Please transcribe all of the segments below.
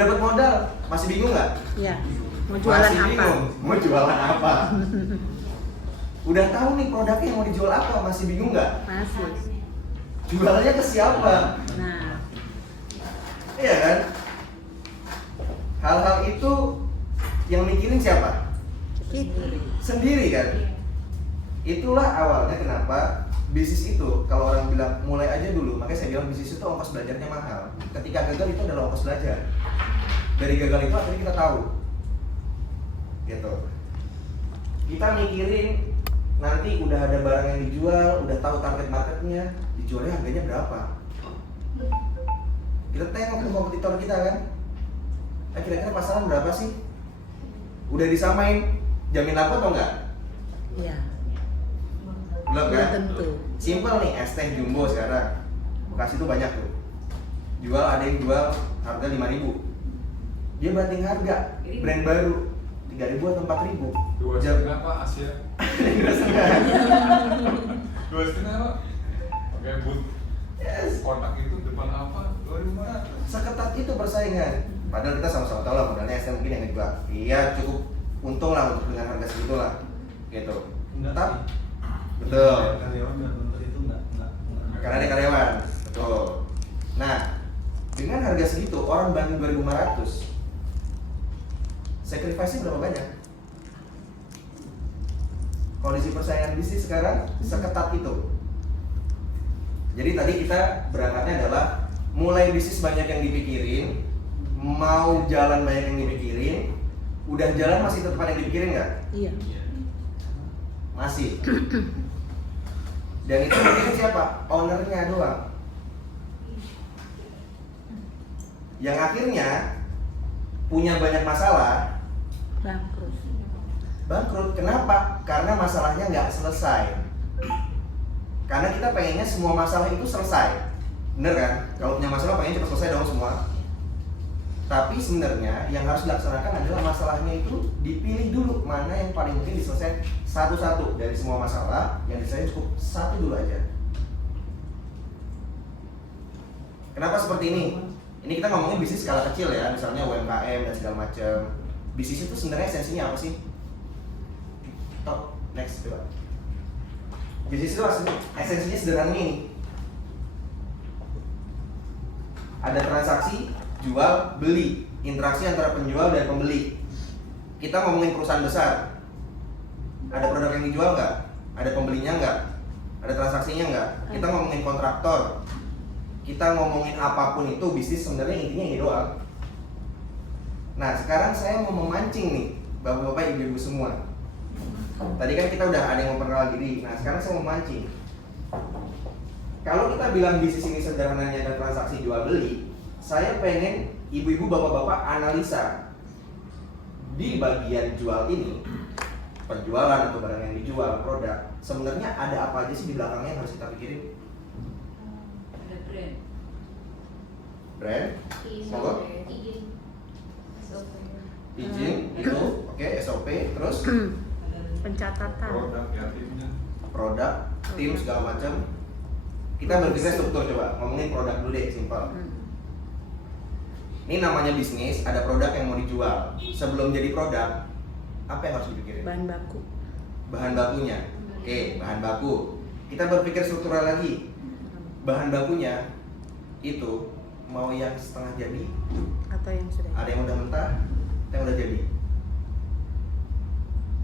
dapat modal, masih bingung nggak? Iya. Mau jualan Masih apa? bingung, mau jualan apa? Udah tahu nih produknya mau dijual apa, masih bingung nggak? Masih. Jualnya ke siapa? Nah, Iya kan? Hal-hal itu yang mikirin siapa? gitu. Sendiri kan? Itulah awalnya kenapa bisnis itu, kalau orang bilang mulai aja dulu, makanya saya bilang bisnis itu ongkos belajarnya mahal. Ketika gagal itu adalah ongkos belajar. Dari gagal itu akhirnya kita tahu. Gitu. Kita mikirin nanti udah ada barang yang dijual, udah tahu target marketnya, dijualnya harganya berapa. Kita tengok ke kompetitor kita kan, kira-kira pasaran berapa sih? Udah disamain, jamin laku atau enggak? Iya. Belum kan? Belum tentu. Simpel nih, es teh Jumbo sekarang Bekasi tuh banyak tuh. Jual, ada yang jual harga 5.000. Dia banting harga, brand baru 3.000 atau 4.000. 2,5 Pak Asia. 2,5 Pak. Pakai boot Yes. kotak itu depan apa? 2.500. Seketat itu persaingan. Padahal kita sama-sama tahu lah modalnya es teh mungkin yang ngejual. Iya cukup untung lah untuk dengan harga segitu lah. Gitu. Enggak Tetap sih. betul. Karyawan dan untuk itu enggak. Karena ada karyawan. Betul. Nah, dengan harga segitu orang banding 2.500. Sacrifice-nya berapa banyak? Kondisi persaingan bisnis sekarang seketat itu. Jadi tadi kita berangkatnya adalah mulai bisnis banyak yang dipikirin, mau jalan banyak yang dipikirin, udah jalan masih tetap ada yang dipikirin nggak? Iya. Masih. Dan itu mikirin siapa? Ownernya doang. Yang akhirnya punya banyak masalah, Bangkrut. bangkrut. Kenapa? Karena masalahnya nggak selesai. Karena kita pengennya semua masalah itu selesai. Bener kan? Kalau punya masalah pengen cepat selesai dong semua. Tapi sebenarnya yang harus dilaksanakan adalah masalahnya itu dipilih dulu mana yang paling mungkin diselesaikan satu-satu dari semua masalah. Yang diselesaikan cukup satu dulu aja. Kenapa seperti ini? Ini kita ngomongin bisnis skala kecil ya, misalnya UMKM dan segala macam. Bisnis itu sebenarnya esensinya apa sih? Top, next coba. Bisnis itu esensinya sederhana ini. Ada transaksi jual beli, interaksi antara penjual dan pembeli. Kita ngomongin perusahaan besar, ada produk yang dijual nggak? Ada pembelinya nggak? Ada transaksinya nggak? Kita ngomongin kontraktor, kita ngomongin apapun itu bisnis sebenarnya intinya ini doang. Nah sekarang saya mau memancing nih bapak-bapak ibu-ibu semua. Tadi kan kita udah ada yang memperkenalkan diri. Nah sekarang saya mau memancing. Kalau kita bilang bisnis ini sederhananya ada transaksi jual beli, saya pengen ibu-ibu bapak-bapak analisa di bagian jual ini, penjualan atau barang yang dijual, produk, sebenarnya ada apa aja sih di belakangnya yang harus kita pikirin? Ada brand. Brand, monggo. Izin itu, oke, SOP, terus Pencatatan. Produk ya timnya. produk, tim segala macam. Kita berpikir struktur, coba ngomongin produk dulu deh, simpel. Ini namanya bisnis, ada produk yang mau dijual. Sebelum jadi produk, apa yang harus dipikirin? Bahan baku. Bahan bakunya. Oke, bahan baku. Kita berpikir struktural lagi. Bahan bakunya itu mau yang setengah jadi, Atau yang sudah. ada yang udah mentah, ada yang udah jadi.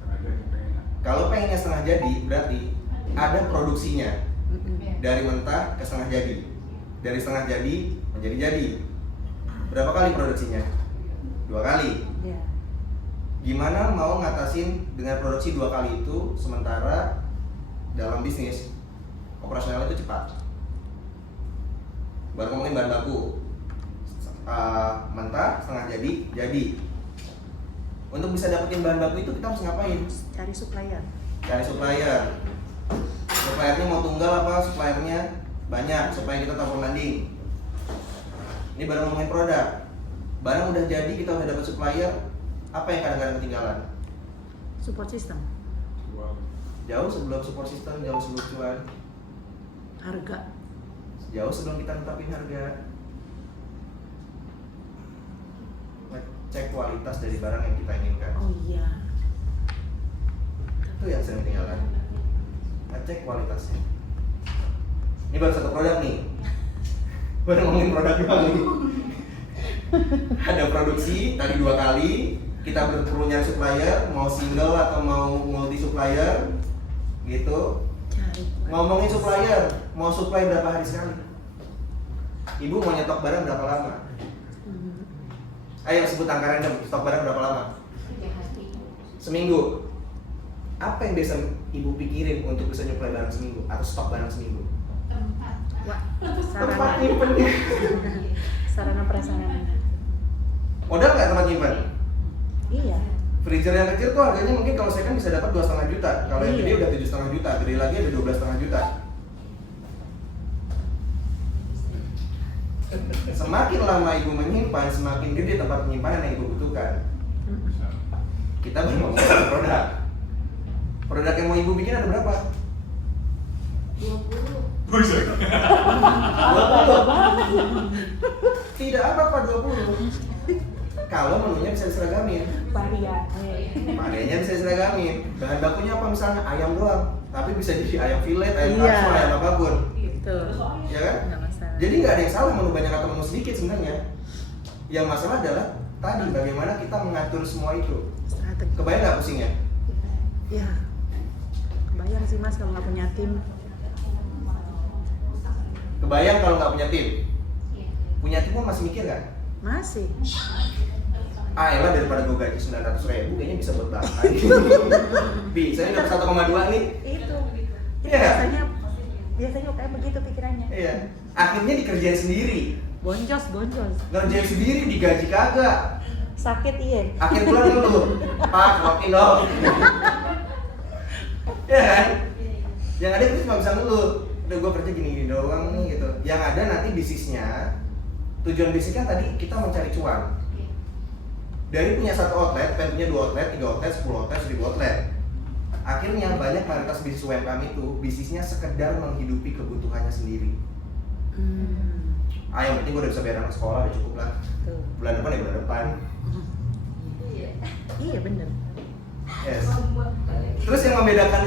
Ada yang pengen. Kalau pengennya setengah jadi, berarti ada produksinya. Mm-mm. Dari mentah ke setengah jadi, dari setengah jadi menjadi jadi. Berapa kali produksinya? 2 kali. Iya. Gimana mau ngatasin dengan produksi 2 kali itu sementara dalam bisnis operasional itu cepat? Baru ngomongin bahan baku, mentah setengah jadi. Untuk bisa dapetin bahan baku itu kita harus ngapain? Cari supplier. Cari supplier. Suppliernya mau tunggal apa? Suppliernya banyak supaya kita tahu landing. Ini baru ngomongin produk. Barang udah jadi, kita udah dapat supplier. Apa yang kadang-kadang ketinggalan? Support system. Jual. Jauh sebelum support system, jauh sebelum cuan, Harga. jauh sebelum kita tetapin harga. cek kualitas dari barang yang kita inginkan. Oh iya. Itu yang sering ketinggalan. Ngecek kualitasnya. Ini baru satu produk nih. Baru ngomongin produk doang nih. Ada produksi tadi 2 kali. Kita perlu nyari supplier, mau single atau mau multi supplier, gitu. Cari. Ngomongin supplier, mau supply berapa hari sekali? Ibu mau nyetok barang berapa lama? Hmm. Ayo sebut angka random, stok barang berapa lama? 3 hari. Seminggu. Apa yang biasa ibu pikirin untuk bisa nyuplai barang seminggu atau stok barang seminggu? Tempat. Wah, Tempat sarana. nyimpen. Sarana prasarana. Modal nggak tempat nyimpen? Iya. Freezer yang kecil tuh harganya mungkin kalau saya kan bisa dapat 2,5 juta. Kalau yang Iya. gede udah 7,5 juta, gede lagi ada 12,5 juta. Semakin lama ibu menyimpan, semakin gede tempat penyimpanan yang ibu butuhkan. Mm-mm. Kita baru ngomong soal produk. Produk yang mau ibu bikin ada berapa? 20. 20. Tidak apa-apa 20. Kalau menunya bisa diseragamin. Variannya bisa diseragamin. Bahan bakunya apa misalnya ayam doang, tapi bisa jadi ayam filet, ayam Iya. bakso, ayam apapun. Betul. Ya kan? Nggak masalah. Jadi nggak ada yang salah menu banyak atau menu sedikit sebenarnya. Yang masalah adalah tadi bagaimana kita mengatur semua itu. Strategi. Kebayang nggak pusingnya? Ya. Kebayang sih Mas kalau nggak punya tim. Kebayang kalau nggak punya tim? Iya. Punya tim pun masih mikir nggak? Masih. Ah, elah daripada gue gaji 900.000 kayaknya bisa buat bahan. Bisa ini dapat 1,2 nih. Itu. Iya nggak? Biasanya kayak begitu pikirannya. Iya. Akhirnya dikerjain sendiri. Boncos. Ngerjain sendiri digaji kagak. Sakit iya. Akhir bulan ngeluh. Pak, makin dong. Iya kan? Yang ada itu cuma bisa ngeluh. Udah gue kerja gini doang nih gitu. Yang ada nanti bisnisnya, tujuan bisnisnya tadi kita mencari cuan. Dari punya 1 outlet, pengen punya 2 outlet, 3 outlet, 10 outlet, 1000 outlet. Akhirnya banyak mayoritas bisnis UMKM itu bisnisnya sekedar menghidupi kebutuhannya sendiri. Ah, yang penting gue udah bisa bayar anak sekolah, udah cukup lah. Tuh. Bulan depan ya bulan depan. Iya. Iya bener. Yes. Terus yang membedakan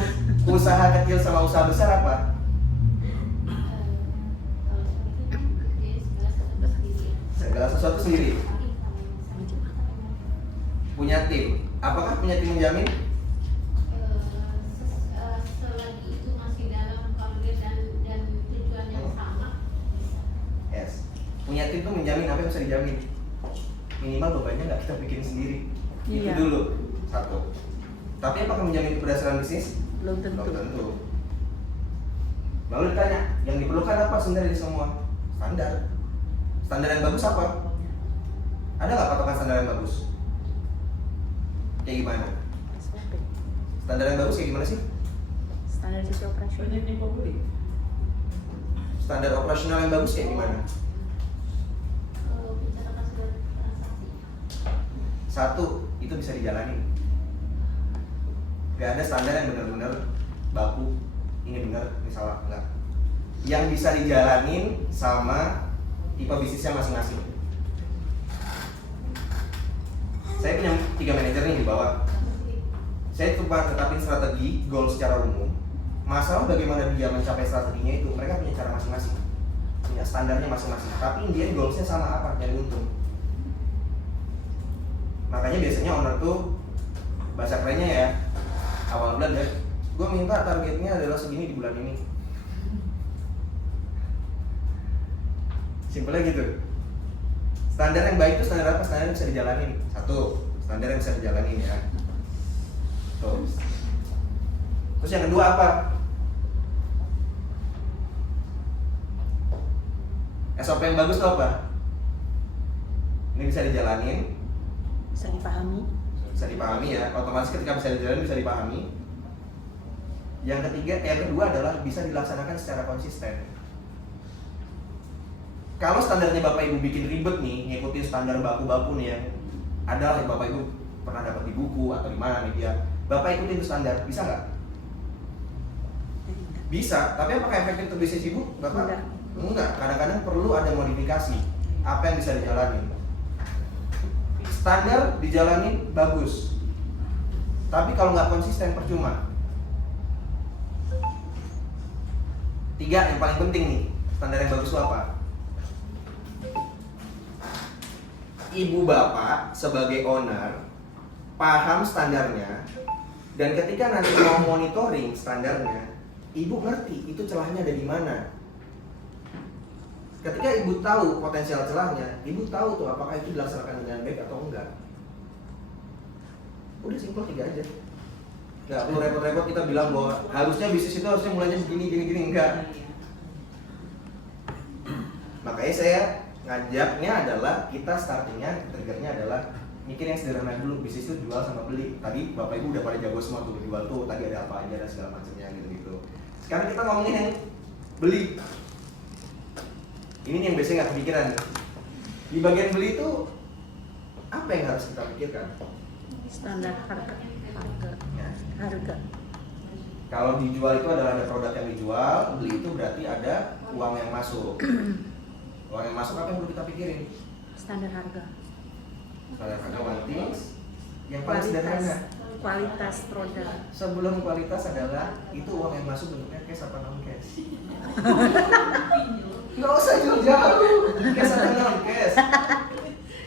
usaha kecil sama usaha besar apa? Segala sesuatu sendiri. Punya tim. Apakah punya tim menjamin? Selagi itu masih dalam koridor dan tujuan yang sama, bisa. Yes. Punya tim tuh menjamin apa yang bisa dijamin? Minimal bebannya nggak kita bikin sendiri. Itu Iya. dulu. 1. Tapi apakah menjamin keberhasilan bisnis? Belum tentu. Belum tentu. Lalu ditanya, yang diperlukan apa sebenarnya di semua? Standar. Standar yang bagus apa? Ada nggak patokan standar yang bagus? Kayak gimana? SOP. Standar yang bagus kayak gimana sih? Standarisasi operasional. Standar operasional yang bagus kayak gimana? Pencatatan surat transaksi. 1, itu bisa dijalani. Gak ada standar yang benar-benar baku. Ini benar, ini salah, enggak. Yang bisa dijalanin sama tipe bisnisnya masing-masing. Saya punya 3 manajer nih di bawah. Saya coba tetapin strategi, goal secara umum. Masalah bagaimana dia mencapai strateginya itu, mereka punya cara masing-masing, punya standarnya masing-masing. Tapi dia goalsnya sama apa? Yang untung. Makanya biasanya owner tuh bahasa kerennya ya, awal bulan ya, gue minta targetnya adalah segini di bulan ini. Simpelnya gitu. Standar yang baik itu standar apa? Standar yang bisa dijalanin. 1, standar yang bisa dijalanin ya. Tuh. Terus yang kedua apa? SOP yang bagus tuh apa? Ini bisa dijalanin, Bisa dipahami. bisa dipahami ya. Otomatis ketika bisa dijalanin bisa dipahami. Yang kedua adalah bisa dilaksanakan secara konsisten. Kalau standarnya Bapak Ibu bikin ribet nih, ngikutin standar baku-baku nih yang ada yang Bapak Ibu pernah dapat di buku atau di mana nih dia, Bapak ikutin itu standar, bisa nggak? Bisa, tapi apakah efektif untuk bisnis Ibu? Bapak? Enggak, kadang-kadang perlu ada modifikasi. Apa yang bisa dijalanin? Standar dijalanin bagus, tapi kalau nggak konsisten percuma. 3 yang paling penting nih, standar yang bagus itu apa? Ibu bapak sebagai owner paham standarnya, dan ketika nanti mau monitoring standarnya, ibu ngerti itu celahnya ada di mana. Ketika ibu tahu potensial celahnya, ibu tahu tuh apakah itu dilaksanakan dengan baik atau enggak. Udah simpel 3 aja. Nggak perlu repot-repot kita bilang bahwa harusnya bisnis itu harusnya mulainya begini, enggak. Makanya saya ngajaknya adalah kita startingnya, triggernya adalah mikir yang sederhana dulu. Bisnis itu jual sama beli. Tadi bapak ibu udah pada jago semua tuh jual tuh, tadi ada apa aja dan segala macamnya gitu. Sekarang kita ngomongin yang beli. Ini nih yang biasanya nggak kepikiran. Di bagian beli itu apa yang harus kita pikirkan? Standar harga. Ya. Harga. Kalau dijual itu adalah ada produk yang dijual, beli itu berarti ada uang yang masuk. Uang yang masuk apa yang perlu kita pikirin? Standar harga. Standar harga one things. Yang paling sederhana. Kualitas produk. Sebelum kualitas adalah itu uang yang masuk bentuknya cash apa non cash. Nggak usah jauh-jauh, cash atau non cash.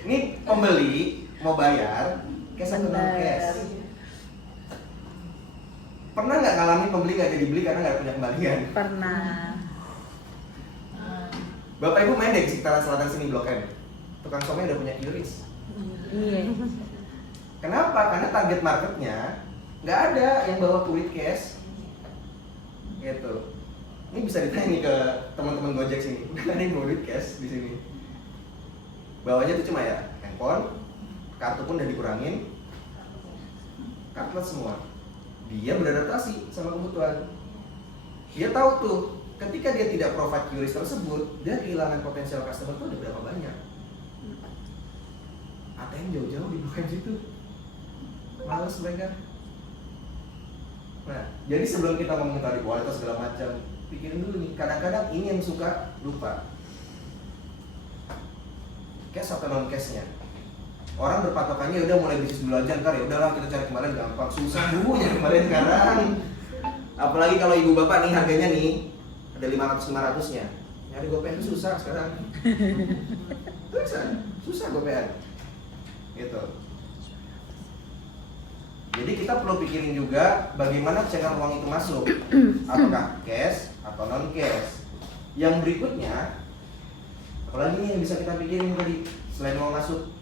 Ini pembeli mau bayar cash atau non cash. Pernah nggak ngalamin pembeli nggak jadi beli karena nggak punya kembalian? Pernah. Bapak ibu main deh di sekitaran selatan sini Blok M. Tukang somai udah punya QRIS. Iya. Kenapa? Karena target marketnya nggak ada yang bawa duit cash. Gitu. Ini bisa ditanya nih ke teman-teman Gojek sini. Nggak ada yang bawa duit cash di sini. Bawanya tuh cuma ya handphone, kartu pun udah dikurangin, cardless semua. Dia beradaptasi sama kebutuhan. Dia tahu tuh, ketika dia tidak provide QRIS tersebut, dia kehilangan potensial customer tuh ada berapa banyak. ATM jauh-jauh di Blok M situ. Males mereka. Nah, jadi sebelum kita ngomongin tadi kualitas segala macam, pikirin dulu nih. Kadang-kadang ini yang suka lupa. Cash atau non cashnya. Orang berpatokannya udah mulai bisnis dulu aja, ntar ya udahlah kita cari kemarin gampang. Susah dulu nyari kemarin sekarang. Apalagi kalau ibu bapak nih harganya nih ada 500-500-nya. Nyari gopean itu susah sekarang. Susah gopean. Gitu. Jadi kita perlu pikirin juga bagaimana channel uang itu masuk. Apakah cash atau non cash. Yang berikutnya, apalagi nih yang bisa kita pikirin tadi selain uang masuk.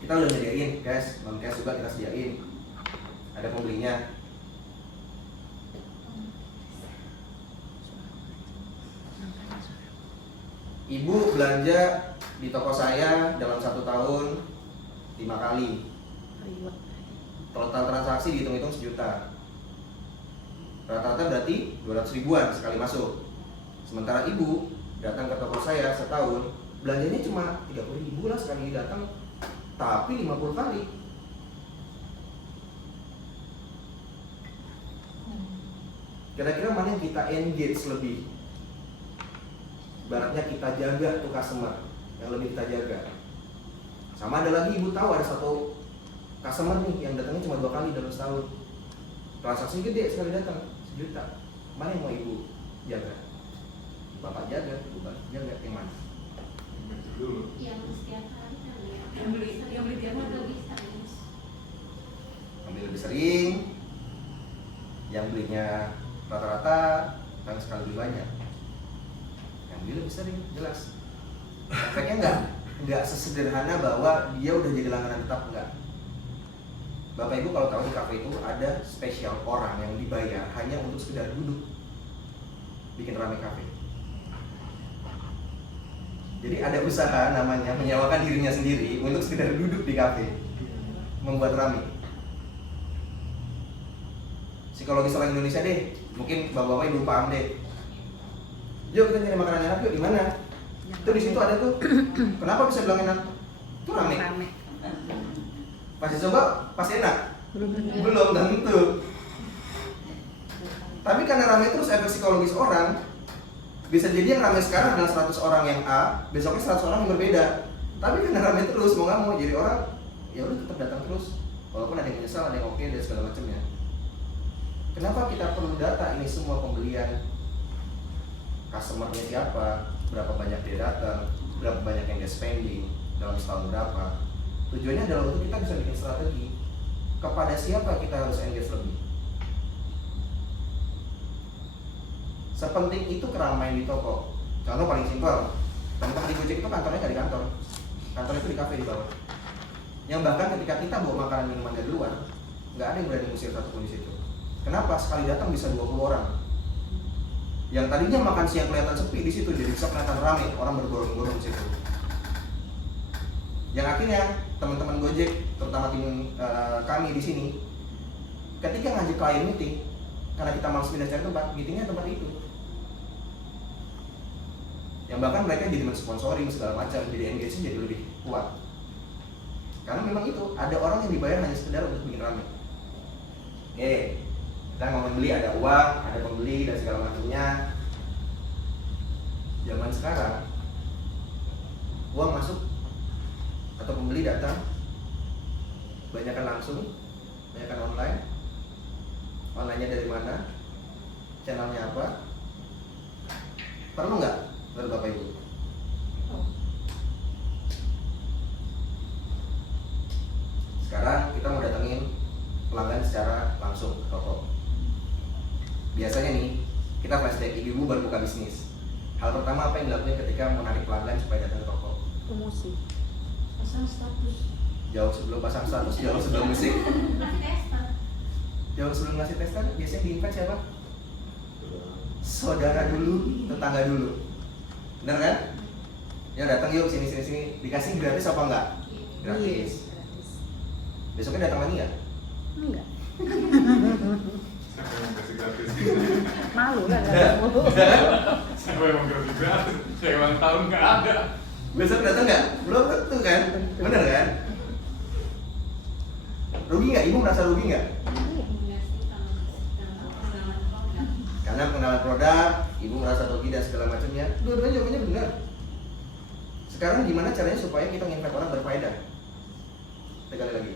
Kita udah nyediain cash, non cash juga kita sediain. Ada pembelinya. Ibu belanja di toko saya dalam 1 tahun 5 kali. Total transaksi dihitung-hitung 1 juta. Rata-rata berarti 200 ribuan sekali masuk. Sementara ibu datang ke toko saya setahun, belanjanya cuma 30 ribu lah sekali datang, tapi 50 kali. Kira-kira mana yang kita engage lebih? Baratnya kita jaga tuh customer, yang lebih kita jaga. Sama ada lagi, ibu tahu ada satu customer nih yang datangnya cuma 2 kali dalam setahun. Transaksi gede sekali datang, 1 juta. Mana yang mau ibu jaga? Bapak jaga, ibu jaga, yang mana? Dulu. Yang setiap hari kan ya. Yang beli tiap hari. Udah bisa ya. Ambil lebih sering, yang belinya rata-rata kan sekali lebih banyak. Yang beli lebih sering, jelas. Efeknya nggak sesederhana bahwa dia udah jadi langganan tetap, enggak. Bapak ibu kalau tahu di kafe itu ada spesial orang yang dibayar hanya untuk sekedar duduk bikin rame kafe. Jadi ada usaha namanya menyewakan dirinya sendiri untuk sekedar duduk di kafe, membuat rame. Psikologis orang Indonesia deh, mungkin bapak-bapak ibu paham deh. Yuk kita nyari makanan enak yuk, di mana? Itu di situ ada tuh. Kenapa bisa bilang enak? Itu rame. Pas dicoba pasti enak. Belum tentu. Tapi karena rame terus efek psikologis orang, bisa jadi yang rame sekarang adalah 100 orang yang A, besoknya 100 orang yang berbeda. Tapi karena rame terus mau nggak mau jadi orang ya udah tetap datang terus, walaupun ada yang menyesal, ada yang oke dan segala macamnya. Kenapa kita perlu data ini semua pembelian, customer-nya siapa, berapa banyak dia datang, berapa banyak yang dia spending dalam setahun berapa? Tujuannya adalah untuk kita bisa bikin strategi kepada siapa kita harus engage lebih. Sepenting itu keramaian di toko. Contoh paling simpel, teman-teman di Gojek itu kantornya nggak di kantor, kantornya itu di kafe di bawah. Yang bahkan ketika kita bawa makanan minuman dari luar, nggak ada yang berani ngusir satupun di situ. Kenapa? Sekali datang bisa 20 orang. Yang tadinya makan siang kelihatan sepi di situ jadi bisa kelihatan ramai, orang bergorong-gorong di situ. Yang akhirnya teman-teman Gojek, terutama tim kami di sini, ketika ngajak klien meeting, karena kita malas pindah cari tempat, meetingnya tempat itu. Yang bahkan mereka jadi mensponsoring segala macam, jadi engagement jadi lebih kuat. Karena memang itu ada orang yang dibayar hanya sekedar untuk bikin ramai. Oke, kita ngomong beli ada uang, ada pembeli dan segala macamnya. Zaman sekarang uang masuk atau pembeli datang, banyakkan langsung, banyakkan online. Online-nya dari mana? Channelnya apa? Perlu nggak menurut Bapak Ibu? Sekarang kita mau datengin pelanggan secara langsung ke toko. Biasanya nih, kita flashback, ibu baru buka bisnis. Hal pertama apa yang dilakukan ketika mau narik pelanggan supaya datang ke toko? Promosi. Pasang status. Jauh sebelum pasang status, jauh sebelum musik, Kasih tester. jauh sebelum ngasih tester, biasanya di invite siapa? Saudara dulu, tetangga dulu. Bener kan? Ya datang yuk sini, dikasih gratis apa enggak? Gratis. Yes, gratis. Besoknya datang lagi nggak? Enggak. Siapa yang kasih gratis? Malu lah datang mulu. Siapa yang mau kasih gratis? Kayak ulang tahun nggak ada. Besok datang nggak? Belum tentu kan? Bener kan? Rugi nggak? Ibu merasa rugi nggak? Enggak sih kalau pengalaman produk. Karena pengenalan produk, ibu merasa rugi dan segala macamnya. Dua-duanya jawabannya benar. Sekarang gimana caranya supaya kita nginvite orang berfaedah? Sekali lagi.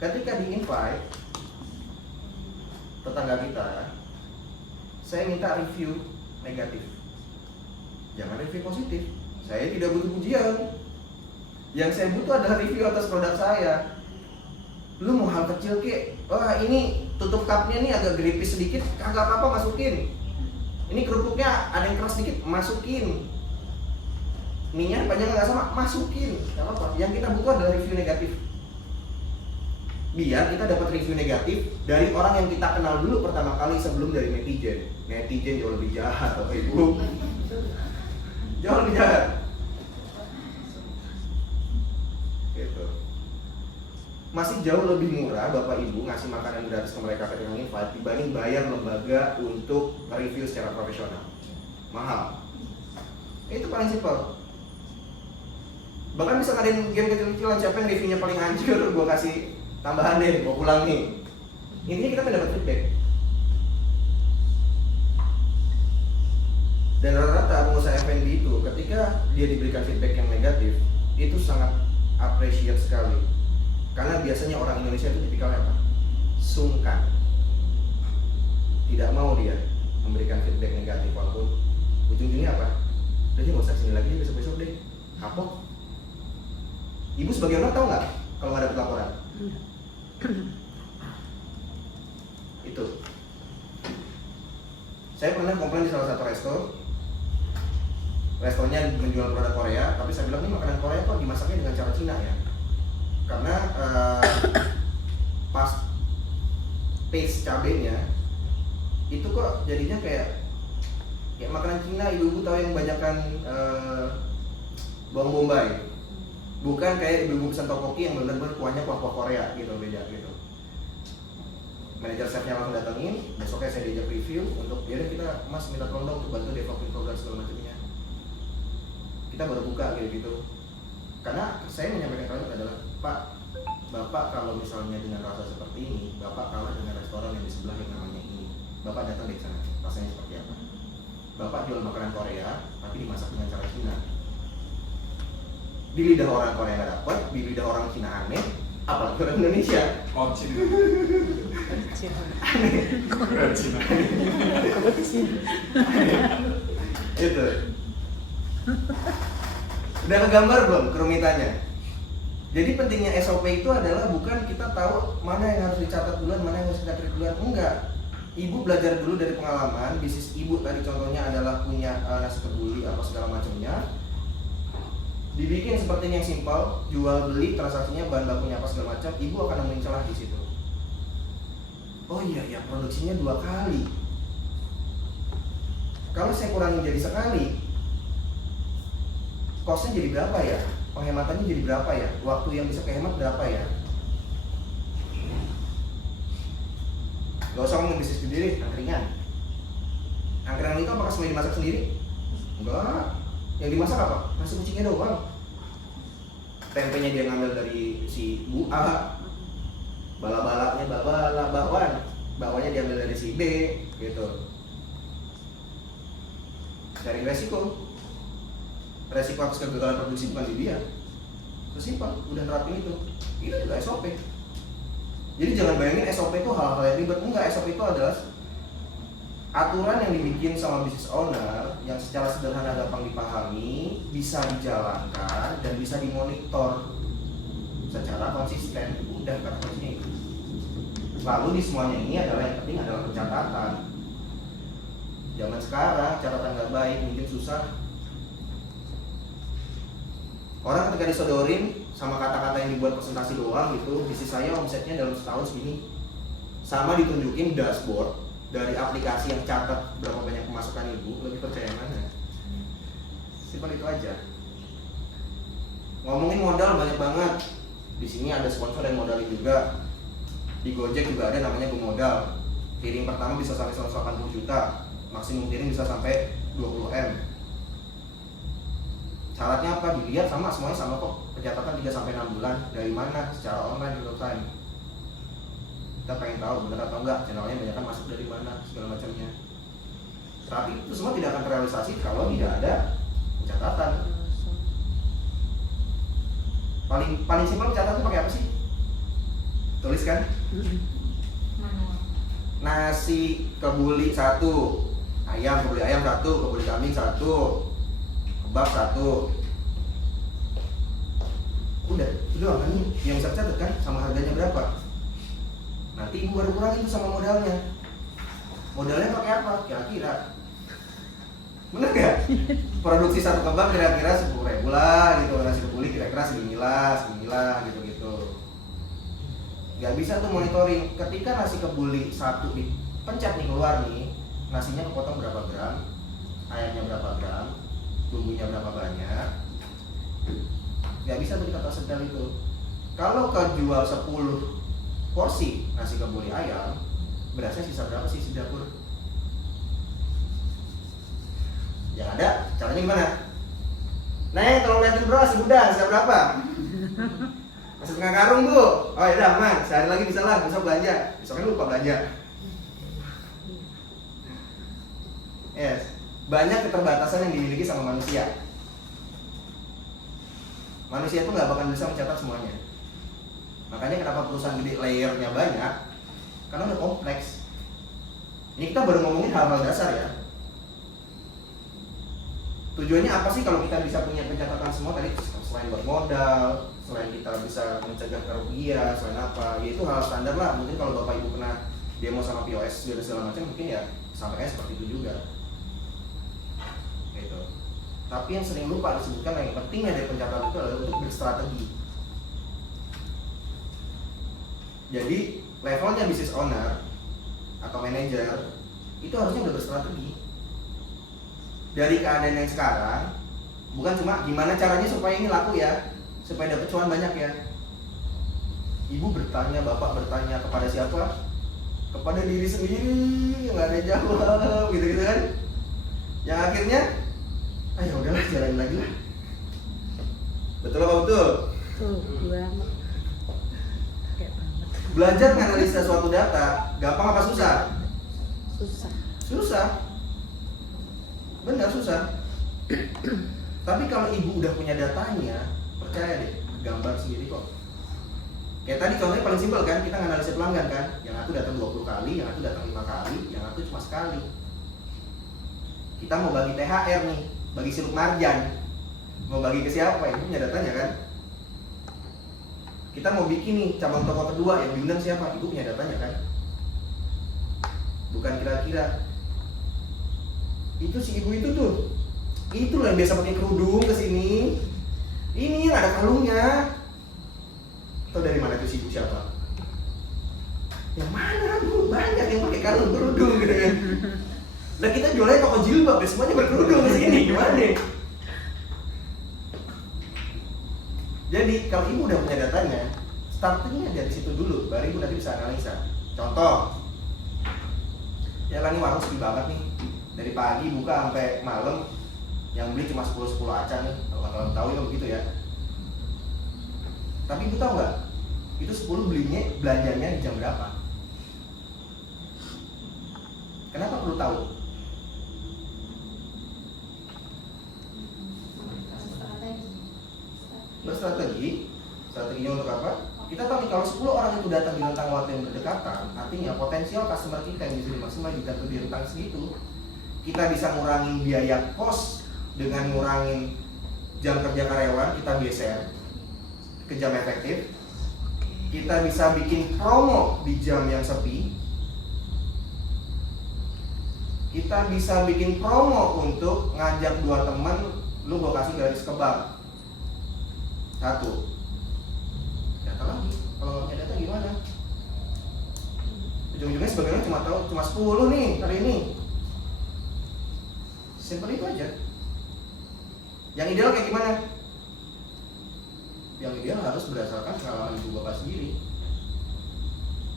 Ketika di-invite tetangga kita, saya minta review negatif. Jangan review positif. Saya tidak butuh pujian. Yang saya butuh adalah review atas produk saya. Lu mau hal kecil kek, wah ini tutup cupnya nih agak geripis sedikit, kagak apa-apa masukin. Ini kerupuknya ada yang keras sedikit, masukin. Minyak panjang nggak sama, masukin. Gak apa-apa. Yang kita butuh adalah review negatif. Biar kita dapat review negatif dari orang yang kita kenal dulu pertama kali sebelum dari netizen. Netizen jauh lebih jahat, Bapak Ibu. Jauh lebih jahat. Gitu. Masih jauh lebih murah Bapak Ibu ngasih makanan gratis ke mereka ketika invite dibanding bayar lembaga untuk review secara profesional. Mahal. Itu paling simpel. Bahkan bisa ngadain game kecil-kecilan, siapa yang reviewnya paling hancur, gue kasih tambahan deh, gue pulang nih. Intinya kita mendapat feedback. Dan rata-rata pengusaha F&B itu ketika dia diberikan feedback yang negatif, itu sangat appreciate sekali. Karena biasanya orang Indonesia itu tipikalnya apa? Sungkan. Tidak mau dia memberikan feedback negatif walaupun ujung-ujungnya apa? Udah dia nggak usah sini lagi, besok-besok deh. Kapok. Ibu sebagai orang tahu nggak kalau nggak dapat laporan? Itu. Saya pernah komplain di salah satu restonya menjual produk Korea, tapi saya bilang ini makanan Korea kok dimasaknya dengan cara Cina ya? Karena pas paste cabenya itu kok jadinya kayak makanan Cina. Ibu-ibu tahu yang banyakkan bawang bombay, bukan kayak ibu-ibu pesan tteokbokki yang benar-benar kuahnya kuah-kuah Korea gitu, beda gitu. Manajer chefnya langsung datengin, besoknya saya diajak review untuk ya kita mas minta tolong dong untuk bantu developing program segala macamnya. Kita baru buka gitu. Karena saya menyampaikan kalian adalah Pak, Bapak kalau misalnya dengan rasa seperti ini, Bapak kalah dengan restoran yang di sebelah yang namanya ini. Bapak datang dari sana, rasanya seperti apa? Bapak jual makanan Korea, tapi dimasak dengan cara Cina. Di lidah orang Korea nggak dapat, di lidah orang Cina aneh, apalagi orang Indonesia. Kocin. Cina. Keren Cina. Itu. Udah kegambar belum kerumitannya? Jadi pentingnya SOP itu adalah bukan kita tahu mana yang harus dicatat duluan, mana yang harus kita ketik duluan, enggak. Ibu belajar dulu dari pengalaman, bisnis ibu tadi contohnya adalah punya nasi kebuli apa segala macamnya. Dibikin seperti yang simpel, jual beli transaksinya bahan bakunya apa segala macam, ibu akan nemuin celah di situ. Oh iya ya, produksinya 2 kali. Kalau saya kurangin jadi sekali, costnya jadi berapa ya? Penghematannya jadi berapa ya? Waktu yang bisa kehemat berapa ya? Gak usah ngomong bisnis sendiri, angkringan. Angkringan itu apakah semuanya dimasak sendiri? Enggak. Yang dimasak apa? Nasi kucingnya doang. Tempenya dia ngambil dari si Bu A. Bala-balanya bakwannya diambil dari si B, gitu. Cari resiko atas kegagalan produksi bukan di dia. Sesimpel, udah nerapin itu juga SOP. Jadi jangan bayangin SOP itu hal-hal yang ribet. Enggak, SOP itu adalah aturan yang dibikin sama business owner yang secara sederhana gampang dipahami, bisa dijalankan dan bisa dimonitor secara konsisten. Udah kata kuncinya itu. Lalu di semuanya ini adalah yang penting adalah pencatatan. Zaman sekarang catatan nggak baik, mungkin susah. Orang ketika disodorin sama kata-kata yang dibuat presentasi doang gitu, bisnis saya omsetnya dalam setahun segini, sama ditunjukin dashboard dari aplikasi yang catat berapa banyak pemasukan ibu, lebih percaya mana? Simpel itu aja. Ngomongin modal banyak banget. Di sini ada sponsor yang modalin juga. Di Gojek juga ada namanya Gomodal. Piring pertama bisa sampai 180 juta, maksimum piring bisa sampai 20 M. Syaratnya apa? Dilihat sama, semuanya sama kok. Pencatatan 3-6 bulan. Dari mana? Secara online real time. Kita pengen tahu benar atau enggak channelnya banyak kan masuk dari mana, segala macamnya. Tapi itu semua tidak akan terrealisasi kalau tidak ada pencatatan. Paling simpel pencatatan itu pakai apa sih? Tulis kan? Nasi kebuli 1, ayam kebuli ayam 1, kebuli kambing 1, kebab 1. Udah, itu doang kan yang bisa catat kan sama harganya berapa. Nanti ibu baru kurangin itu sama modalnya. Modalnya pakai apa? Kira-kira. Bener gak? Produksi 1 kebab kira-kira 10.000 lah gitu. Nasi kebuli kira-kira seginilah gitu-gitu. Gak bisa tuh monitoring. Ketika nasi kebuli 1 dipencet nih keluar nih, nasinya kepotong berapa gram, ayamnya berapa gram, bumbunya berapa banyak. Gak bisa tuh kita tahu sedang itu. Kalau kejual 10 porsi nasi kebuli ayam, berasnya sisa berapa sih di dapur? Yang ada, caranya gimana? Neng, tolong liatin bro, nasi udang, sisa berapa? Masih setengah karung bu. Oh ya udah aman, sehari lagi bisa lah, bisa belanja. Besoknya lupa belanja. Yes, banyak keterbatasan yang dimiliki sama manusia. Manusia itu nggak bakal bisa mencatat semuanya. Makanya kenapa perusahaan gede layernya banyak? Karena udah kompleks. Ini kita baru ngomongin hal-hal dasar ya. Tujuannya apa sih kalau kita bisa punya pencatatan semua tadi? Selain buat modal, selain kita bisa mencegah kerugian, selain apa? Ya itu hal standar lah. Mungkin kalau bapak ibu pernah demo sama POS dan segala macam, mungkin ya sampainya seperti itu juga. Gitu. Tapi yang sering lupa disebutkan yang penting dari pencatatan itu adalah untuk berstrategi. Jadi levelnya business owner atau manager itu harusnya udah berstrategi. Dari keadaan yang sekarang, bukan cuma gimana caranya supaya ini laku ya, supaya dapat cuan banyak ya. Ibu bertanya, bapak bertanya kepada siapa? Kepada diri sendiri, nggak ada jawab, gitu-gitu kan? Yang akhirnya, ayo udahlah jalanin lagi lah. Betul apa betul? Tuh, banget. Kayak banget. Belajar menganalisa suatu data, gampang apa susah? Susah. Susah. Benar susah. Tapi kalau ibu udah punya datanya, percaya deh, gambar sendiri kok. Kayak tadi contohnya paling simpel kan, kita nganalisa pelanggan kan, yang aku datang 20 kali, yang aku datang 5 kali, yang aku cuma sekali. Kita mau bagi THR nih, bagi sirup marjan, mau bagi ke siapa? Ini punya datanya kan. Kita mau bikin nih cabang toko kedua, yang diundang siapa? Ibu punya datanya kan. Bukan kira-kira. Itu si ibu itu tuh, itu loh yang biasa pakai kerudung ke sini. Ini yang ada kalungnya. Tahu dari mana tuh si ibu siapa? Yang mana bu? Banyak yang pakai kalung kerudung gitu kan. Nah kita jualnya toko jilbab ya, semuanya berkerudung ke sini, gimana? Jadi kalau ibu udah punya datanya, startingnya dari situ dulu, baru ibu nanti bisa analisa. Contoh, ya kan ini warung sepi banget nih, dari pagi buka sampai malam, yang beli cuma 10 acan nih, kalau tahu itu begitu ya. Tapi ibu tahu nggak, itu 10 belinya belanjanya di jam berapa? Kenapa perlu tahu? Berstrategi. Strateginya untuk apa? Kita tahu nih kalau 10 orang itu datang di rentang waktu yang berdekatan, artinya potensial customer kita yang bisa dimaksimalkan di rentang segitu, kita bisa ngurangin biaya kos dengan ngurangin jam kerja karyawan, kita geser ke jam efektif. Kita bisa bikin promo di jam yang sepi. Kita bisa bikin promo untuk ngajak 2 teman, lu gua kasih gratis kebab. 1. Data lagi, kalau nggak punya data gimana? Ujung-ujungnya sebagian cuma tahu cuma 10 nih hari ini. Simpel itu aja. Yang ideal kayak gimana? Yang ideal harus berdasarkan pengalaman ibu bapak sendiri.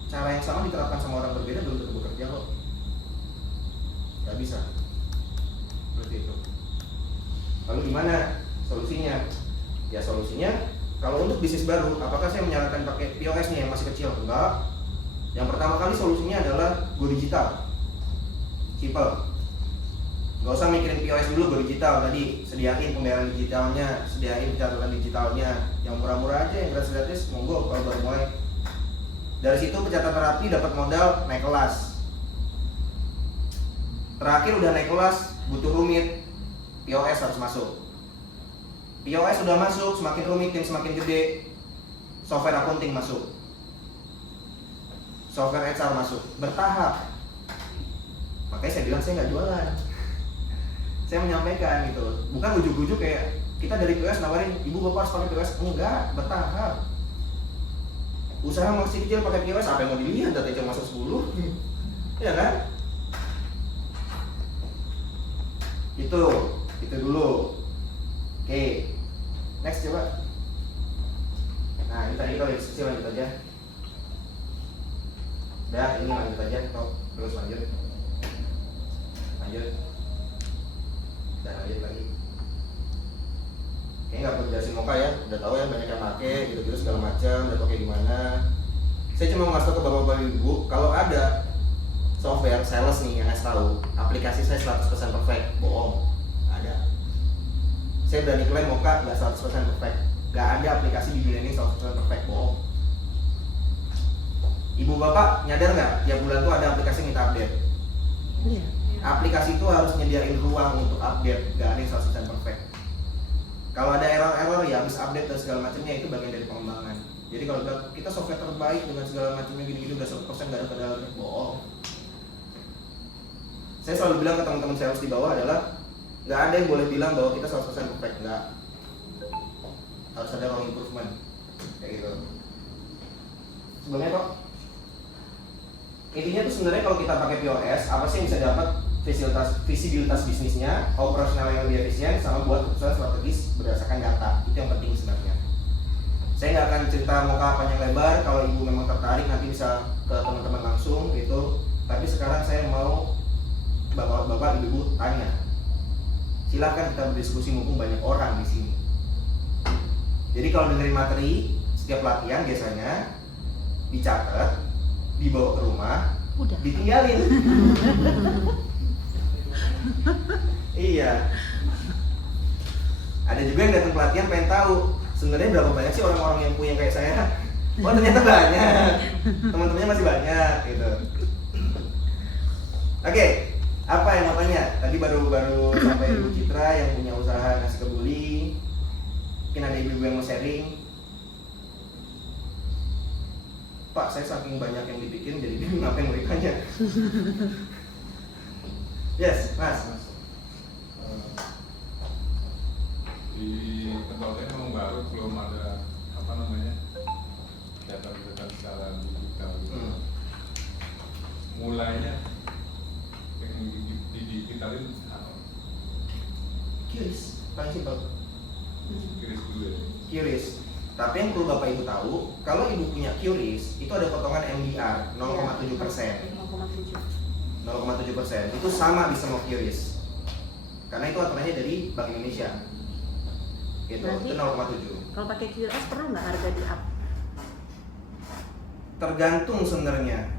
Cara yang sama diterapkan sama orang berbeda belum tentu bekerja kok. Gak bisa. Seperti itu. Lalu gimana solusinya? Ya solusinya, kalau untuk bisnis baru, apakah saya menyarankan pakai POS nih yang masih kecil? Enggak. Yang pertama kali solusinya adalah go digital. Simple. Nggak usah mikirin POS dulu, go digital. Tadi sediain pembayaran digitalnya, sediain pencatatan digitalnya. Yang murah-murah aja, yang gratis-gratis, monggo kalau baru mulai. Dari situ pencatatan rapi dapat modal naik kelas. Terakhir udah naik kelas, butuh rumit, POS harus masuk. POS sudah masuk, semakin rumit dan semakin gede, software accounting masuk, software HR masuk, bertahap. Makanya saya bilang saya nggak jualan, saya menyampaikan gitu, bukan ujuk-ujuk kayak kita dari POS nawarin ibu bapak harus pakai POS, enggak, bertahap. Usaha masih kecil pakai POS, apa yang mau dilihat? Data cuma masuk 10, ya kan? Itu dulu. Oke, next coba. Nah ini tadi kalau diskusi lanjut aja. Udah, ini lanjut aja, terus lanjut. Dan lanjut lagi. Kayaknya nggak perlu jelasin muka ya, udah tahu ya banyak yang pakai gitu-gitu segala macam, udah tahu kayak gimana. Saya cuma mau ngasih tau ke bapak-bapak ibu, kalau ada software sales nih yang ngasih tahu aplikasi saya 100% perfect, bohong. Ada. Saya berani klaim Moka nggak 100% perfect. Nggak ada aplikasi di dunia ini 100% perfect, bohong. Ibu bapak nyadar nggak? Tiap bulan tuh ada aplikasi yang minta update. Iya. Aplikasi itu harus nyediain ruang untuk update, nggak ada yang 100% perfect. Kalau ada error-error ya habis update dan segala macamnya, itu bagian dari pengembangan. Jadi kalau kita software terbaik dengan segala macamnya gini-gini udah 100% nggak ada kendala, bohong. Saya selalu bilang ke teman-teman sales di bawah adalah nggak ada yang boleh bilang bahwa kita 100% perfect, nggak. Harus ada ruang improvement, kayak gitu. Sebenarnya kok intinya tuh sebenarnya kalau kita pakai POS, apa sih yang bisa dapat? Visibilitas bisnisnya, operasional yang lebih efisien, sama buat keputusan strategis berdasarkan data. Itu yang penting sebenarnya. Saya nggak akan cerita muka panjang lebar. Kalau ibu memang tertarik nanti bisa ke teman-teman langsung gitu. Tapi sekarang saya mau bapak-bapak, ibu-ibu tanya. Silahkan kita berdiskusi mumpung banyak orang di sini. Jadi kalau dengerin materi setiap latihan biasanya dicatat, dibawa ke rumah, Udah. ditinggalin. Iya. Ada juga yang datang pelatihan pengen tahu sebenarnya berapa banyak sih orang-orang yang punya kayak saya? Oh ternyata banyak, teman-temannya masih banyak gitu. Oke, apa yang mau tanya? Tadi baru sampai Ibu Citra yang punya usaha nasi kebuli. Mungkin ada ibu-ibu yang mau sharing. Pak, saya saking banyak yang dibikin jadi bingung apa yang mau ditanya. Yes, Mas. Di pentolnya memang baru, belum ada apa namanya data-data secara digital gitu. Mulainya yang digitalin QRIS, paling simpel. kiris dulu ya. QRIS. Tapi yang perlu Bapak Ibu tahu, kalau Ibu punya QRIS, itu ada potongan MDR 0,7%. 0,7%. Itu sama di semua QRIS. Karena itu aturannya dari Bank Indonesia. Gitu, Berarti itu 0,7. Kalau pakai QRIS perlu nggak harga di up? Tergantung sebenarnya.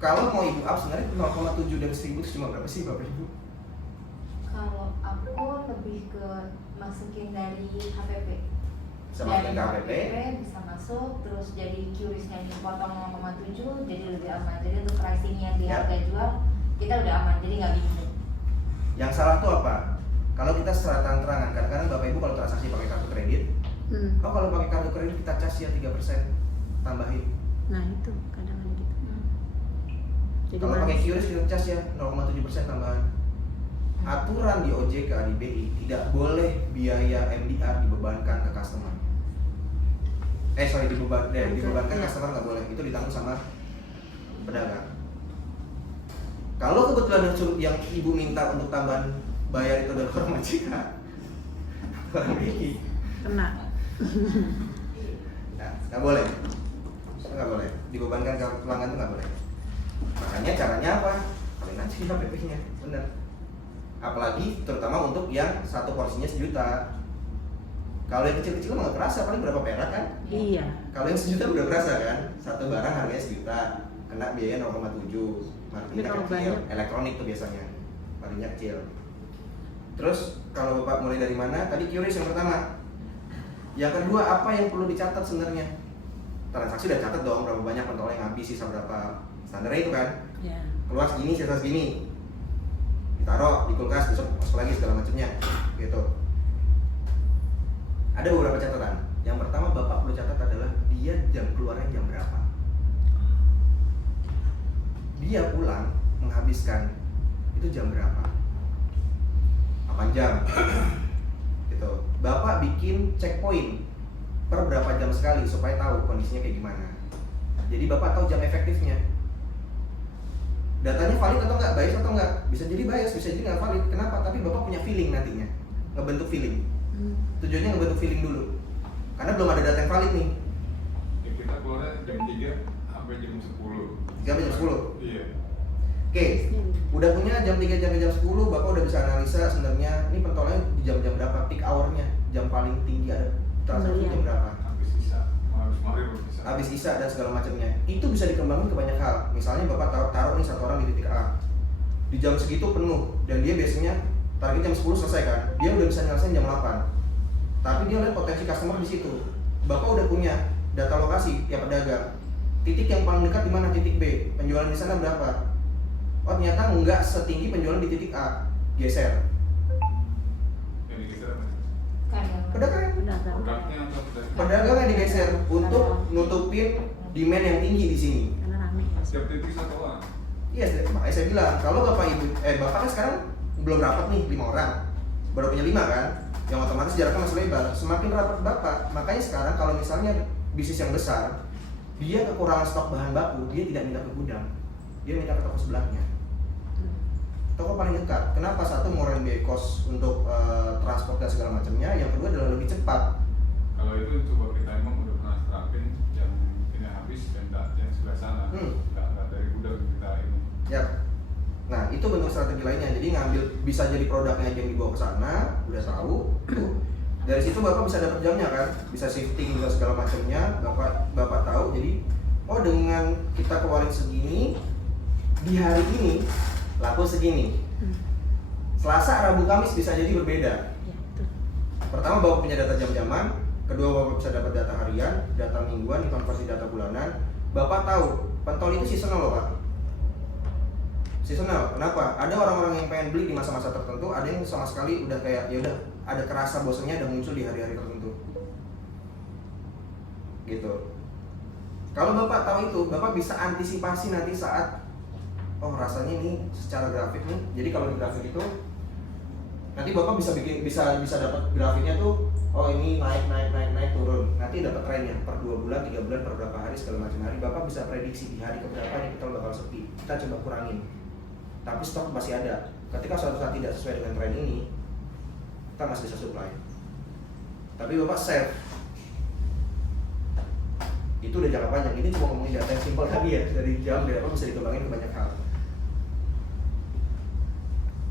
Kalau mau Ibu up sebenarnya 0,7 dari 1000 itu cuma berapa sih Bapak Ibu? Kalau aku lebih ke masukin dari HPP. Sama Dari dengan KPP. bisa masuk, terus jadi QRIS-nya dipotong 0,7, jadi lebih aman. Jadi untuk pricing yang di Ya. harga jual, kita udah aman, jadi nggak bingung. Yang salah tuh apa? Kalau kita secara terang-terangan, kadang-kadang Bapak Ibu kalau transaksi pakai kartu kredit, oh kalau pakai kartu kredit kita cas ya 3% tambahin. Nah itu kadang ada gitu. Jadi Kalau pakai manis. QRIS kita cas ya 0,7% tambahan. Aturan di OJK di BI tidak boleh biaya MDR dibebankan ke customer. Dibebankan Iya. customer nggak boleh, itu ditanggung sama pedagang. Kalau kebetulan yang ibu minta untuk tambahan bayar itu adalah orang OJK, orang BI, Kena. nah, nggak boleh, nggak boleh dibebankan ke pelanggan itu nggak boleh. Makanya caranya apa? Kalian aja HPP-nya, bener. Apalagi terutama untuk yang satu porsinya 1 juta. Kalau yang kecil-kecil nggak kerasa, paling berapa perak kan? Iya. Kalau yang 1 juta udah kerasa kan? Satu barang harganya 1 juta, kena biaya 0,7. Marginnya kalau kecil, banyak? elektronik tuh biasanya, marginnya kecil. Terus kalau Bapak mulai dari mana? Tadi QRIS yang pertama. Yang kedua, apa yang perlu dicatat sebenarnya? Transaksi udah catat dong, berapa banyak pentol yang habis, sisa berapa. Standarnya itu kan? Ya. Keluar segini, sisa segini, ditaruh di kulkas, besok masuk lagi segala macamnya gitu. Ada beberapa catatan. Yang pertama Bapak perlu catat adalah dia jam keluarnya jam berapa. Dia pulang menghabiskan itu jam berapa, 8 jam gitu. Bapak bikin checkpoint per berapa jam sekali supaya tahu kondisinya kayak gimana. Jadi Bapak tahu jam efektifnya. Datanya valid atau enggak, bias atau enggak, bisa jadi bias, bisa jadi nggak valid. Kenapa? Tapi Bapak punya feeling nantinya, ngebentuk feeling. Tujuannya ngebentuk feeling dulu, karena belum ada data yang valid nih. Ya, kita keluarnya jam 3 sampai jam 10. 3 sampai jam 10. Iya. Oke, udah punya jam 3 sampai jam 10, Bapak udah bisa analisa sebenarnya ini pentolnya di jam-jam berapa, peak hour-nya, jam paling tinggi ada transaksi jam berapa. Habis sisa, habis maghrib bisa. Habis isa dan segala macamnya. Itu bisa dikembangin ke banyak hal. Misalnya Bapak taruh nih satu orang di titik A. Di jam segitu penuh dan dia biasanya target jam 10 selesai kan. Dia udah bisa nyelesain jam 8. Tapi dia lihat potensi customer di situ. Bapak udah punya data lokasi tiap pedagang. Titik yang paling dekat di mana? Titik B. Penjualan di sana berapa? Oh, ternyata nggak setinggi penjualan di titik A. Geser. Yang digeser apa? Pedagang. Pedagang. Produknya atau Pedagang yang digeser untuk nutupin demand yang tinggi di sini. Karena rame. setiap titik satu orang. Iya, makanya saya bilang kalau bapak ibu, bapak kan sekarang belum rapat nih 5 orang, baru punya 5 kan, yang otomatis jaraknya masih lebar. Semakin rapat bapak, makanya sekarang kalau misalnya bisnis yang besar, dia kekurangan stok bahan baku, dia tidak minta ke gudang, dia minta ke toko sebelahnya. Toko paling dekat. Kenapa? Satu, ngurangin biaya kos untuk transport dan segala macamnya. Yang kedua adalah lebih cepat. Kalau itu coba kita emang udah pernah terapin yang ini habis dan yang sebelah sana, nggak dari gudang kita ini. Ya. Nah, itu bentuk strategi lainnya. Jadi ngambil bisa jadi produknya aja yang dibawa ke sana, udah tahu. Tuh. Dari situ Bapak bisa dapat jamnya kan, bisa shifting dan segala macamnya. Bapak tahu. Jadi, oh dengan kita keluarin segini di hari ini laku segini. Selasa, Rabu, Kamis bisa jadi berbeda. Ya, betul. Pertama, Bapak punya data jam-jaman. Kedua, Bapak bisa dapat data harian, data mingguan, dikonversi data bulanan. Bapak tahu, pentol itu seasonal loh Pak. Seasonal, kenapa? Ada orang-orang yang pengen beli di masa-masa tertentu, ada yang sama sekali udah kayak ya udah ada kerasa bosannya udah muncul di hari-hari tertentu. Gitu. Kalau Bapak tahu itu, Bapak bisa antisipasi nanti saat oh rasanya ini secara grafik nih. Jadi kalau di grafik itu nanti Bapak bisa dapat grafiknya tuh oh ini naik turun. Nanti dapat trennya per 2 bulan, 3 bulan, per berapa hari, segala macam hari. Bapak bisa prediksi di hari keberapa ini kita bakal sepi. Kita coba kurangin. Tapi stok masih ada. Ketika suatu saat tidak sesuai dengan tren ini, kita masih bisa supply. Tapi Bapak save. Itu udah jangka panjang. Ini cuma ngomongin data yang simpel tadi ya. Dari jam berapa bisa dikembangin ke banyak hal.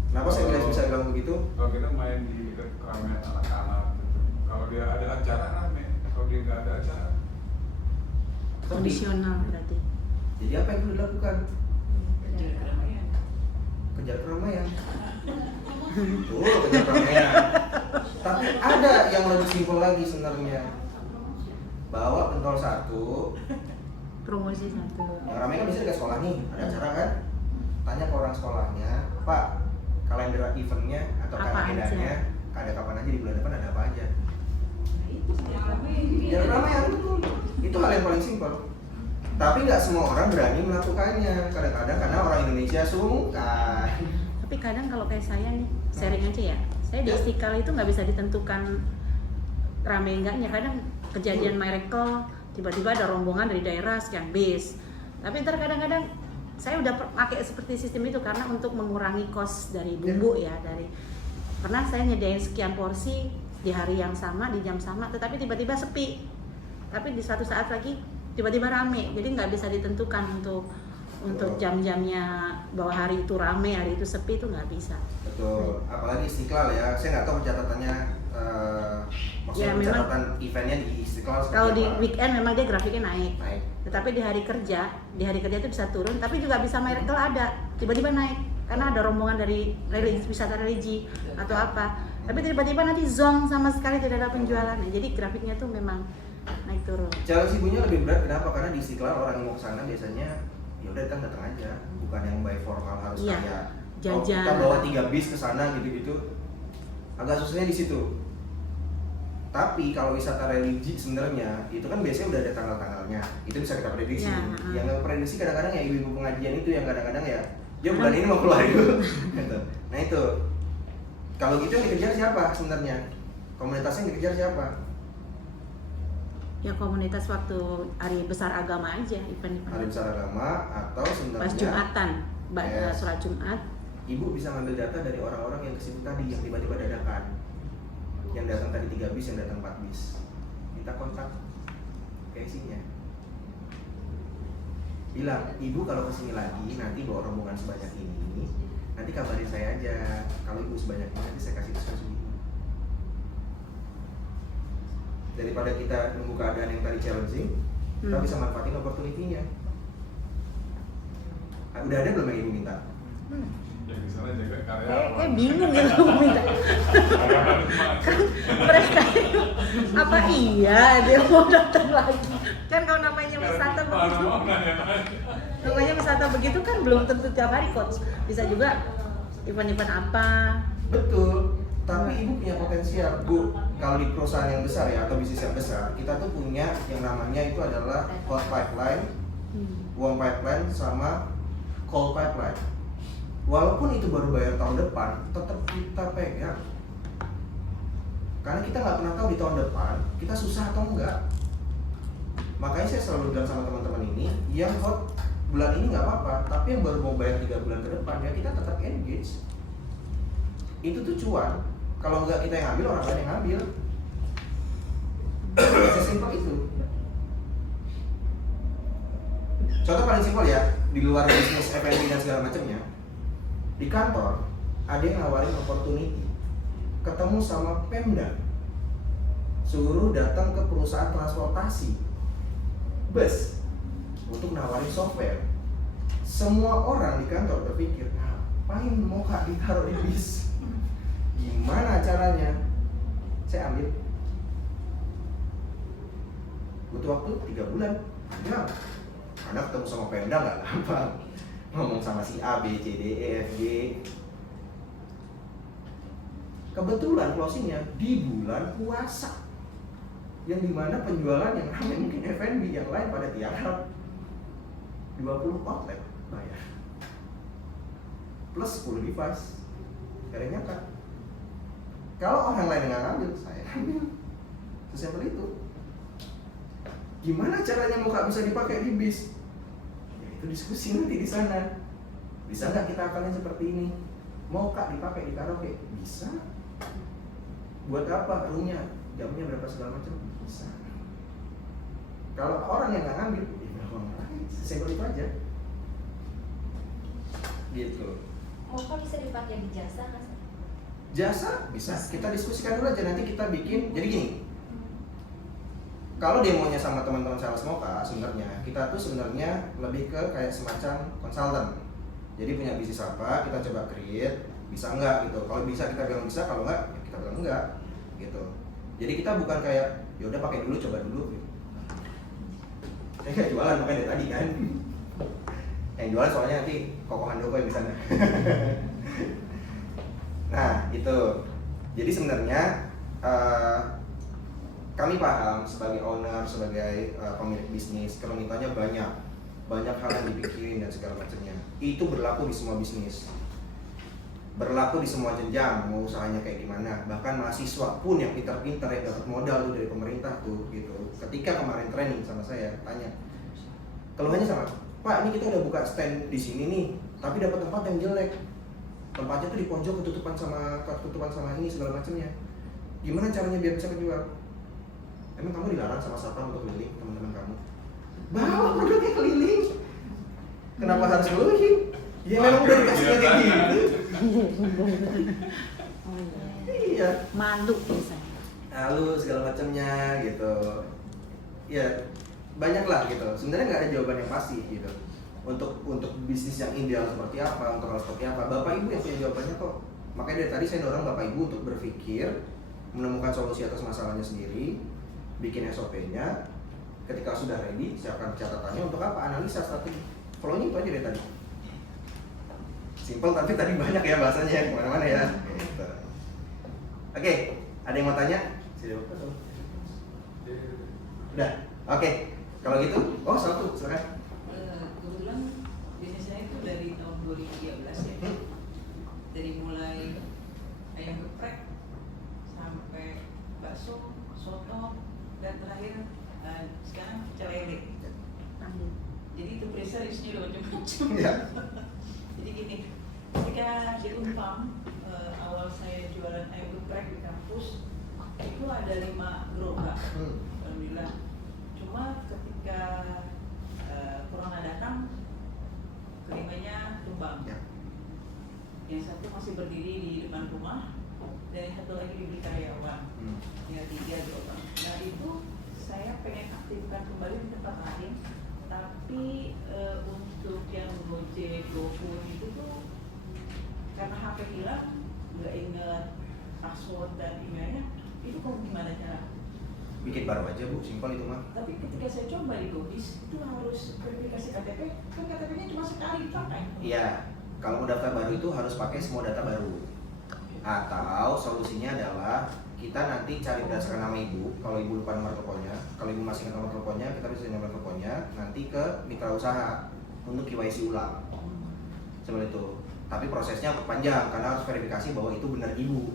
Kenapa saya bisa bilang begitu? Kalau kita main di keramaian anak-anak gitu. Kalau dia ada acara rame, kalau dia nggak ada acara Kondisional berarti. Jadi apa yang perlu dilakukan? Kejar keramaian. Betul, kejar keramaian. Tapi ada yang lebih simpel lagi sebenarnya. Bawa pentol 1. Promosi 1. Yang ramai kan biasanya ke sekolah nih, ada acara kan? Tanya ke orang sekolahnya, Pak, kalender eventnya atau Apa kalendernya ada kapan aja di bulan depan, ada apa aja? Kejar keramaian, betul. Itu hal yang paling simpel. Tapi nggak semua orang berani melakukannya. Kadang-kadang karena orang Indonesia sungkan. Tapi kadang kalau kayak saya nih, sharing aja ya. Saya di Istiqlal itu nggak bisa ditentukan rame enggaknya. Kadang kejadian miracle, tiba-tiba ada rombongan dari daerah sekian bis. Tapi ntar kadang-kadang saya udah pakai seperti sistem itu karena untuk mengurangi cost dari bumbu ya. Pernah saya nyediain sekian porsi di hari yang sama, di jam sama, tetapi tiba-tiba sepi. Tapi di suatu saat lagi tiba-tiba rame, jadi nggak bisa ditentukan untuk jam-jamnya bahwa hari itu rame, hari itu sepi, itu nggak bisa. Betul, apalagi Istiqlal ya, saya nggak tahu pencatatannya, maksudnya Ya, memang pencatatan eventnya di Istiqlal seperti kalau di apa? weekend memang dia grafiknya naik, Naik. tetapi di hari kerja itu bisa turun, tapi juga bisa miracle ada, tiba-tiba naik, karena ada rombongan dari wisata religi atau apa, tapi tiba-tiba nanti zong sama sekali tidak ada penjualan, jadi grafiknya tuh memang naik turun. Challenge ibunya lebih berat, kenapa? Karena di Istiqlal orang yang mau ke sana biasanya ya udah kita datang aja, bukan yang by formal harus Iya, kayak jajan. kita bawa 3 bis ke sana gitu-gitu. Agak susahnya di situ. Tapi kalau wisata religi sebenarnya itu kan biasanya udah ada tanggal-tanggalnya. Itu bisa kita prediksi. Ya, Yang nggak prediksi kadang-kadang ya ibu-ibu pengajian itu yang kadang-kadang ya bulan ini mau keluar dulu. Gitu. Nah itu. Kalau gitu yang dikejar siapa sebenarnya? Komunitasnya yang dikejar siapa? Ya komunitas waktu hari besar agama aja, Hari event-event. besar agama atau sebenarnya Pas Jumatan, Yes. sholat Jumat. Ibu bisa ngambil data dari orang-orang yang ke situ tadi yang tiba-tiba dadakan. Yang datang tadi 3 bis, yang datang 4 bis. Minta kontak isinya. Bilang, ibu kalau kesini lagi nanti bawa rombongan sebanyak ini, nanti kabarin saya aja. Kalau ibu sebanyak ini nanti saya kasih diskon segini. Daripada kita nunggu keadaan yang tadi challenging, kita bisa manfaatin opportunity-nya. Udah ada belum yang ibu minta? yang di sana jaga karyawan. Kayak bingung ya mau minta. Kan mereka itu, apa iya dia mau datang lagi? Kan kalau namanya wisata begitu, namanya wisata begitu kan belum tentu tiap hari coach. Bisa juga event-event apa. Betul, tapi ibu punya potensial, Bu. Kalau di perusahaan yang besar ya atau bisnis yang besar, kita tuh punya yang namanya itu adalah hot pipeline, warm pipeline, sama cold pipeline. Walaupun itu baru bayar tahun depan, tetap kita pegang. Karena kita nggak pernah tahu di tahun depan kita susah atau enggak. Makanya saya selalu bilang sama teman-teman ini, yang hot bulan ini nggak apa-apa, tapi yang baru mau bayar 3 bulan ke depan ya kita tetap engage. Itu tuh cuan. Kalau nggak kita yang ambil, orang lain yang ambil. Sesimpel itu. Contoh paling simpel ya, di luar bisnis F&B dan segala macamnya, di kantor ada yang nawarin opportunity, ketemu sama Pemda, suruh datang ke perusahaan transportasi, bus, untuk nawarin software. Semua orang di kantor berpikir, ngapain mau kak ditaruh di bis? Gimana caranya? saya ambil. Butuh waktu 3 bulan. Ya, karena ketemu sama Pemda nggak gampang. Ngomong sama si A, B, C, D, E, F, G. Kebetulan closingnya di bulan puasa, yang dimana penjualan yang ramai mungkin F&B, yang lain pada tiarap. 20 outlet bayar plus 10 device. Akhirnya kan kalau orang lain nggak ngambil, saya ambil. Sesimpel itu. Gimana caranya muka bisa dipakai di bis? Ya itu diskusi nanti di sana. Bisa nggak kita akalnya seperti ini? Mau kak dipakai di karaoke? Bisa. Buat apa? Roomnya, jamnya berapa segala macam? Bisa. Kalau orang yang nggak ngambil, ya berapa orang lain? Sesimpel itu aja. Gitu. Moka bisa dipakai di jasa nggak sih? Jasa bisa, kita diskusikan dulu aja, nanti kita bikin. Jadi gini, kalau demonya sama teman-teman sales Moka, sebenarnya kita tuh sebenarnya lebih ke kayak semacam konsultan. Jadi punya bisnis apa, kita coba create, bisa enggak gitu. Kalau bisa kita bilang bisa, kalau enggak ya kita bilang enggak gitu. Jadi kita bukan kayak ya udah pakai dulu, coba dulu gitu. Saya nggak jualan makanya dari tadi kan. Yang jualan soalnya nanti Koko Handoko yang di sana. Nah itu, jadi sebenarnya kami paham sebagai owner, sebagai pemilik bisnis, kerumitannya banyak hal yang dipikirin dan segala macamnya. Itu berlaku di semua bisnis, berlaku di semua jenjang, mau usahanya kayak gimana. Bahkan mahasiswa pun yang pintar-pintar yang dapat modal tuh dari pemerintah tuh gitu. Ketika kemarin training sama saya, tanya, keluhannya sama, Pak ini kita udah buka stand di sini nih, tapi dapat tempat yang jelek. Tempatnya tuh di pojok, ketutupan sama ini segala macamnya. Gimana caranya biar bisa kejual? Emang kamu dilarang sama satpam untuk keliling teman-teman kamu? Bawa produknya keliling. Kenapa harus keliling? Ya memang udah dikasihnya kayak gitu. Oh iya. Iya. Malu biasanya. Lalu segala macamnya gitu. Ya banyak lah gitu. Sebenarnya nggak ada jawaban yang pasti gitu. Untuk bisnis yang ideal seperti apa, untuk hal seperti apa, bapak ibu yang punya jawabannya kok. Makanya dari tadi saya dorong bapak ibu untuk berpikir, menemukan solusi atas masalahnya sendiri, bikin SOP-nya. Ketika sudah ready, siapkan catatannya untuk apa? Analisa strategi. Flow-nya itu aja dari tadi. Simple tapi tadi banyak ya bahasanya, kemana-mana ya. Gitu. Oke, ada yang mau tanya? Udah, oke. Kalau gitu, oh satu, silakan. Kebetulan bisnis saya itu dari tahun 2013 ya. Dari mulai ayam geprek sampai bakso, soto, dan terakhir sekarang pecel lele. Jadi itu preseriusnya udah macam-macam. Ya. Jadi gini, ketika di Unpam awal saya jualan ayam geprek di kampus itu ada 5 gerobak, alhamdulillah. Cuma ketika corona datang, kelimanya tumbang. Ya. Yang satu masih berdiri di depan rumah, dan yang satu lagi dibeli karyawan. Tinggal 3 gerobak. Nah itu saya pengen aktifkan kembali di tempat lain, tapi untuk yang Gojek, GoFood itu tuh karena HP hilang, nggak inget password dan emailnya, itu kok gimana cara? Bikin baru aja Bu, simpel itu mah. Tapi ketika saya coba di GoBiz itu harus verifikasi KTP, kan KTP-nya cuma sekali dipakai. Iya, kalau mau daftar baru itu harus pakai semua data baru. Atau solusinya adalah kita nanti cari berdasarkan nama ibu. Kalau ibu lupa nomor teleponnya, kalau ibu masih ingat nomor teleponnya, kita bisa nomor teleponnya nanti ke mitra usaha untuk KYC ulang. Seperti itu. Tapi prosesnya panjang karena harus verifikasi bahwa itu benar ibu.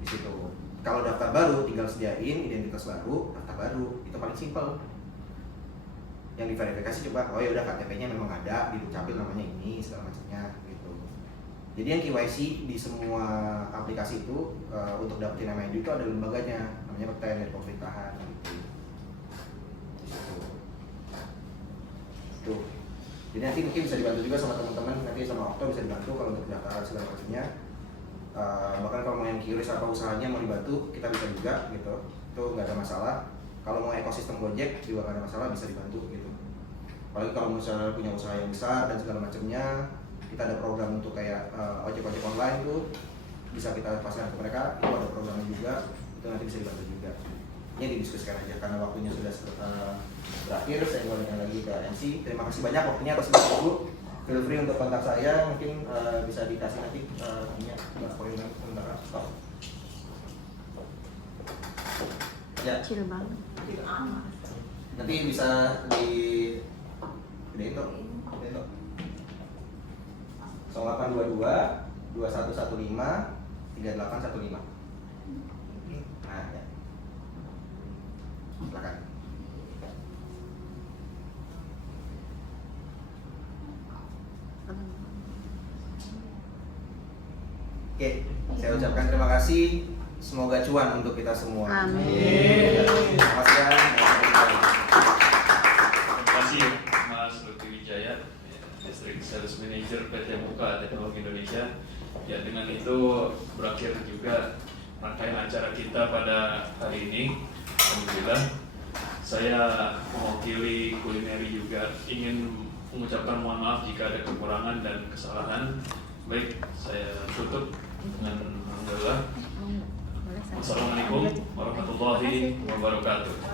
Di situ. Kalau daftar baru tinggal sediain identitas baru, daftar baru, itu paling simpel. Yang diverifikasi coba, oh ya udah KTP-nya memang ada, di Dukcapil namanya ini, segala macamnya gitu. Jadi yang KYC di semua aplikasi itu untuk dapetin nama itu ada lembaganya, namanya PTN dari pemerintahan gitu. Tuh. Jadi nanti mungkin bisa dibantu juga sama teman-teman, nanti sama Okto bisa dibantu kalau untuk pendaftaran segala macamnya. Bahkan kalau mau yang QRIS apa usahanya mau dibantu, kita bisa juga gitu. Itu nggak ada masalah. Kalau mau ekosistem Gojek juga nggak ada masalah, bisa dibantu gitu. Apalagi kalau misalnya punya usaha yang besar dan segala macamnya, kita ada program untuk kayak ojek-ojek online tuh, bisa kita pasang ke mereka, itu ada programnya juga, itu nanti bisa dibantu juga. Ini didiskusikan aja karena waktunya sudah berakhir. Saya kembalikan lagi ke MC. Terima kasih banyak waktunya atas waktu Ibu. Feel free untuk kontak saya, mungkin bisa dikasih nanti poin sementara stop. Ya, Kecil banget. Kecil amat. nanti bisa di gedein tuh. 0822 2115 3815. Nah, ya. Silakan. Oke, saya ucapkan terima kasih. Semoga cuan untuk kita semua. Amin. Terima kasih ya. Terima kasih Mas Lutfi Wijaya, District Sales Manager PT Muka Teknologi Indonesia. Ya, dengan itu berakhir juga rangkaian acara kita pada hari ini. Alhamdulillah, saya mewakili Kulineri juga ingin mengucapkan mohon maaf jika ada kekurangan dan kesalahan. Baik, saya tutup dengan alhamdulillah. Wassalamualaikum warahmatullahi wabarakatuh.